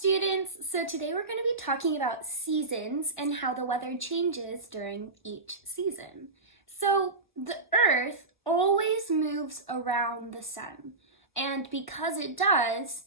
students! So today we're going to be talking about seasons and how the weather changes during each season. So the Earth always moves around the sun, and because it does,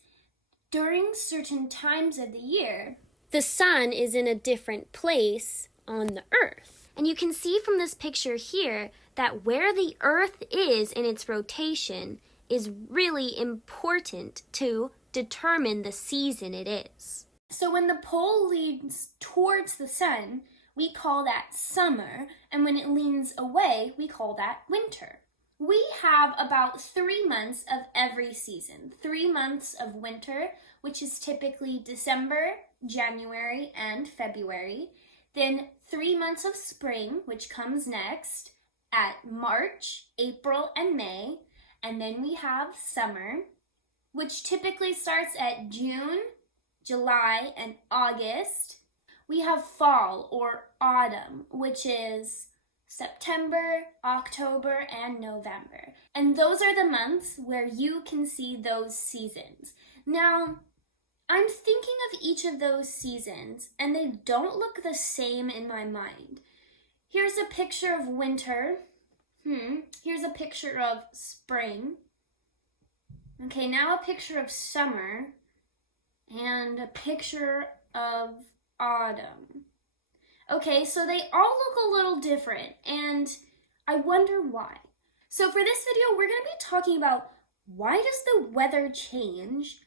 during certain times of the year, the sun is in a different place on the Earth. And you can see from this picture here that where the Earth is in its rotation is really important to determine the season it is. So when the pole leans towards the sun, we call that summer, and when it leans away, we call that winter. We have about 3 months of every season. 3 months of winter, which is typically December, January, and February. Then 3 months of spring, which comes next at March, April, and May. And then we have summer, which typically starts at June, July, and August. We have fall or autumn, which is September, October, and November. And those are the months where you can see those seasons. Now, I'm thinking of each of those seasons, and they don't look the same in my mind. Here's a picture of winter. Here's a picture of spring. Okay, now a picture of summer and a picture of autumn. Okay, so they all look a little different, and I wonder why. So for this video, we're going to be talking about why does the weather change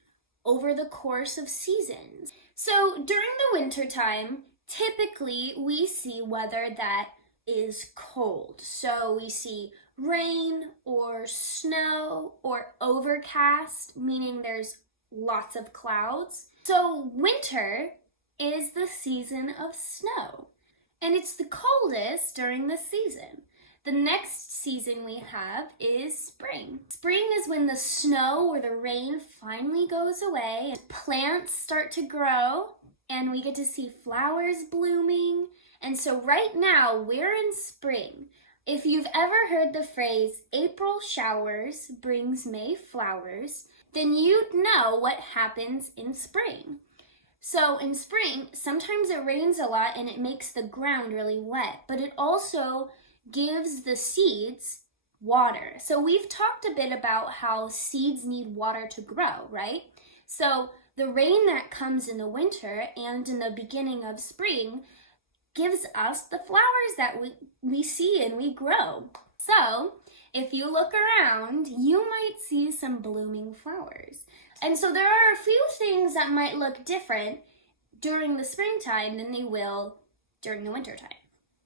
over the course of seasons. So during the winter time, typically we see weather that is cold. So we see rain or snow or overcast, meaning there's lots of clouds. So winter is the season of snow, and it's the coldest during the season. The next season we have is spring. Spring is when the snow or the rain finally goes away, and plants start to grow, and we get to see flowers blooming. And so right now we're in spring. If you've ever heard the phrase, April showers brings May flowers, then you'd know what happens in spring. So in spring, sometimes it rains a lot and it makes the ground really wet, but it also gives the seeds water. So we've talked a bit about how seeds need water to grow, right? So the rain that comes in the winter and in the beginning of spring gives us the flowers that we see and we grow. So if you look around, you might see some blooming flowers. And so there are a few things that might look different during the springtime than they will during the wintertime.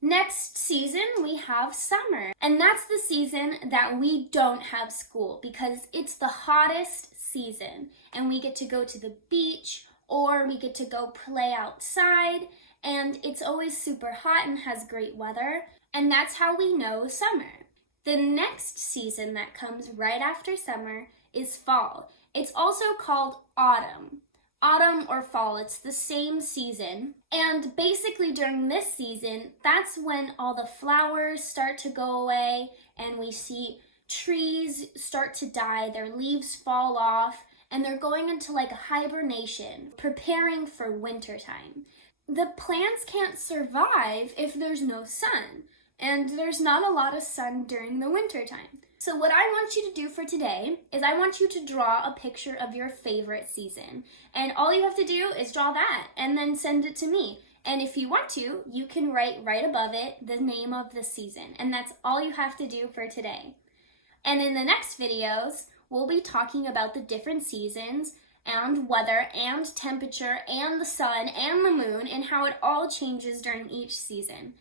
Next season, we have summer, and that's the season that we don't have school because it's the hottest season, and we get to go to the beach or we get to go play outside, and it's always super hot and has great weather, and that's how we know summer. The next season that comes right after summer is fall. It's also called autumn. Autumn or fall, it's the same season. And basically during this season, that's when all the flowers start to go away and we see trees start to die, their leaves fall off, and they're going into like a hibernation, preparing for wintertime. The plants can't survive if there's no sun, and there's not a lot of sun during the wintertime. So what I want you to do for today is I want you to draw a picture of your favorite season. And all you have to do is draw that and then send it to me. And if you want to, you can write right above it the name of the season. And that's all you have to do for today. And in the next videos, we'll be talking about the different seasons and weather and temperature and the sun and the moon and how it all changes during each season.